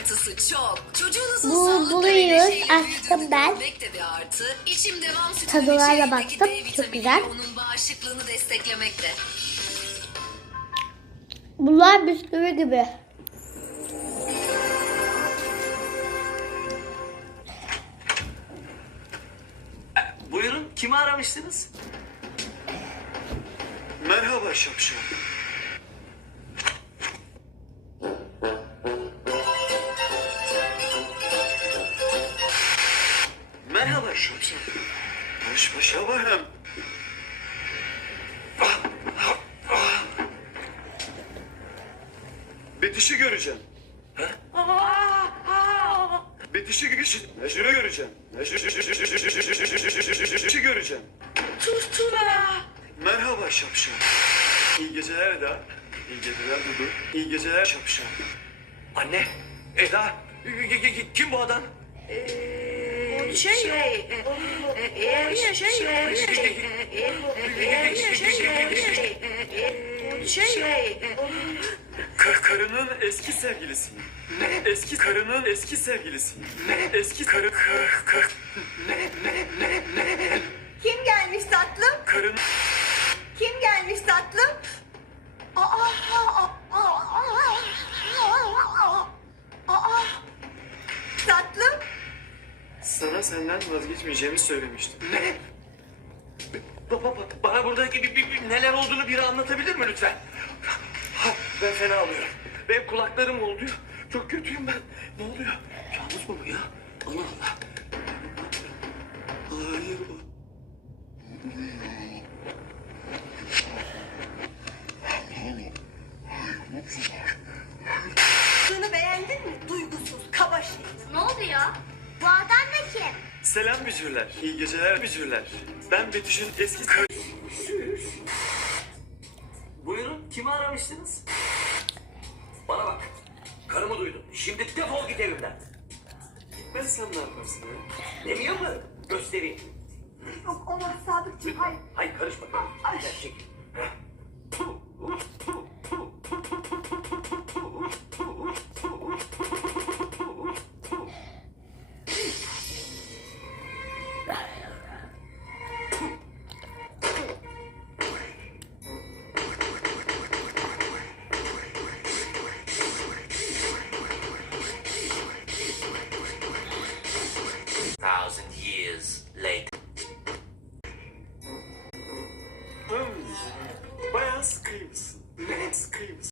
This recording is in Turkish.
artısı çok. Çocuğunuzun Bu- neşeyle Açtım ben. içeriğindeki baktım. Çok güzel. onun bağışıklığını desteklemekte. Bunlar bisküvi gibi. Buyurun, kimi aramıştınız? Merhaba şapşal. Başa varım. Betiş'i göreceğim. Betiş'i göreceğim. Neşir'i göreceğim. Neşir'i göreceğim. Merhaba şapşal. İyi geceler Eda. İyi geceler Dudu. İyi geceler şapşal. Anne, Eda, kim bu adam? Şey, şey, şey, karının eski sevgilisiyim. Ne? Eski karının eski sevgilisiyim. Ne? Eski karı kar, kar, Kim gelmiş sana senden vazgeçmeyeceğimi söylemiştim. Ne? Ba- ba- ba- Bana buradaki bir, bir- bir neler olduğunu biri anlatabilir mi lütfen? Ha, ben fena alıyorum. Benim kulaklarım oluyor. Çok kötüyüm ben. Ne oluyor? Kabus mu bu ya? Allah Allah. Hayır o. sını beğendin mi? Duygusuz, kaba şey. Ne oldu ya? Bu adam da kim? Selam bücürler. İyi geceler bücürler. Ben Betüş'ün eski karı... Buyurun, kimi aramıştınız? Bana bak. Karımı duydun. Şimdi defol git evimden. Gitmezsem ne yaparsın ya? Demiyor mu? Göstereyim. Yok olmaz Sadıkçım, hayır. Hayır karışma. Ay. Gel çekil. Heh. Blood screams. Blood screams.